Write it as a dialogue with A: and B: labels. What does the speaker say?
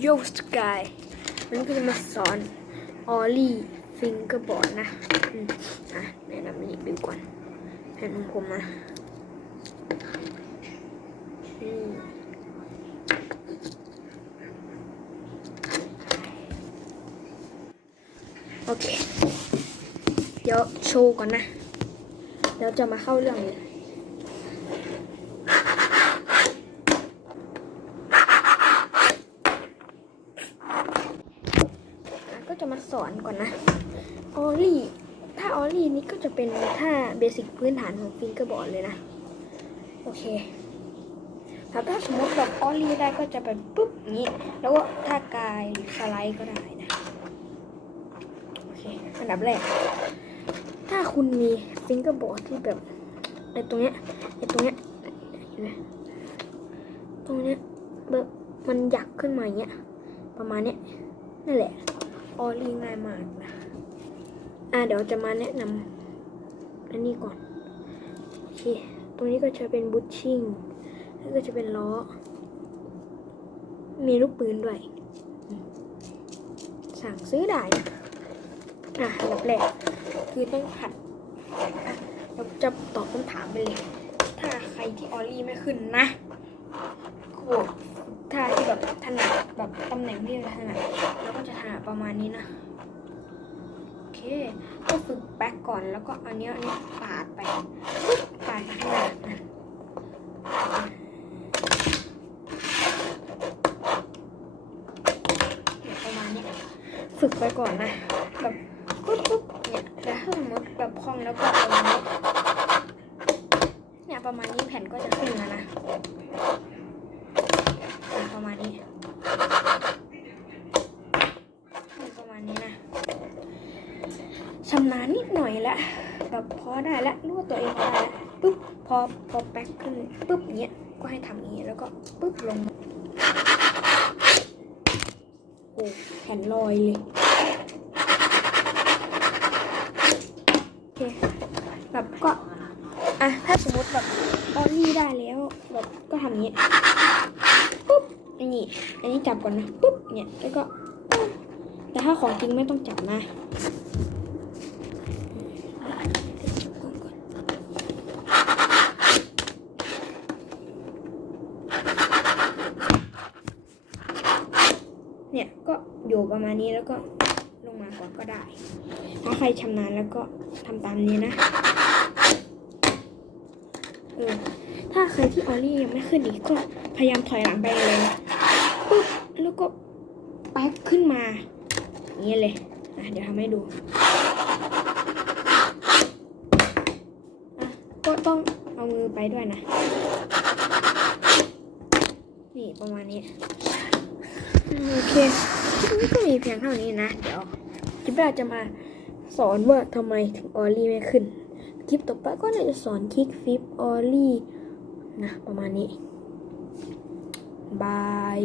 A: โยสกายมันก็จะมาสอนออลลี่ฟิงเกอร์บอร์ดนะอะแนะนำนี่ดูก่อนแผ่นของผมนะโอเค เดี๋ยวโชว์ก่อนนะ เดี๋ยวจะมาเข้าเรื่องเลย ก็ จะมาสอนก่อนนะออลี่ถ้าออลี่นี้ก็จะเป็นท่าเบสิกพื้นฐานของฟิงเกอร์บอร์ดเลยนะ โอเคถ้าสมมติแบบออลี่ได้ก็จะเป็นปุ๊บอย่างนี้ แล้วก็ท่ากายหรือสไลด์ก็ได้นะ โอเค อันดับแรก ถ้าคุณมีฟิงเกอร์บอร์ดที่แบบไอ้ตรงเนี้ยไอ้ตรงเนี้ยตรงเนี้ยแบบมันหยักขึ้นมาอย่างเงี้ย ประมาณเนี้ยนั่นแหละ ออลลี่ง่ายมากนะอะเดี๋ยวจะมาแนะนำอันนี้ก่อนโอเคตรงนี้ก็จะเป็นบูชชิ่งแล้วก็จะเป็นล้อ มีลูกปืนด้วยสั่งซื้อได้ อะอันดับแรกคือต้องหัดอะเราจะตอบคำถามไปเลย ถ้าใครที่ออลี่ไม่ขึ้นนะโขท่าที่แบบถนัดแบบตำแหน่งที่ถนัดเราก็จะ ประมาณนี้นะ โอเค ก็ฝึกแบ็กก่อนแล้วก็อาเนี้อันนี้ปาดไปปึ๊บปาดไปข้างหน้านประมาณนี้ ฝึกไปก่อนนะแบบปุ๊บปุ๊บเนี่ยแล้วถ้าสมมติแบบคล่องแล้วก็เอาอันนี้เนี่ยประมาณนี้แผ่นก็จะขึ้นแล้วนะอะประมาณนี้ ประมาณนี้นะ ชำนาญนิดหน่อยละแบบพอได้ละรู้ว่าตัวเองพอได้ละปุ๊บพอพอแป๊กขึ้นปุ๊บเนี้ยก็ให้ทำอย่างนี้แล้วก็ปุ๊บลงโอ้แผ่นลอยเลยโอเคแบบก็อะถ้าสมมติแบบออลี่ได้แล้วแบบก็ทำงนี้ปุ๊บนนี้อันนี้จับก่อนนะปุ๊บเนี่ยแล้วก็แต่ถ้าของจริงไม่ต้องจับนะ เนี่ยก็อยู่ประมาณนี้แล้วก็ลงมาก่อนก็ได้ ถ้าใครชำนาญแล้วก็ทำตามนี้นะเออถ้าใครที่ออลลี่ยังไม่ขึ้นอีกก็พยายามถอยหลังไปเลยปุ๊บแล้วก็แป๊กขึ้นมาอย่างนี้เลยอะเดี๋ยวทำให้ดูอะก็ต้องเอามือไปด้วยนะ นี่ประมาณนี้ โอเคคลิปนี้ก็มีเพียงเท่านี้นะ เดี๋ยวคลิปแรกจะมาสอนว่าทำไมถึงออลลี่ไม่ขึ้น คลิปต่อไปก็น่าจะสอนคลิกฟิปออลลี่นะ ประมาณนี้ บาย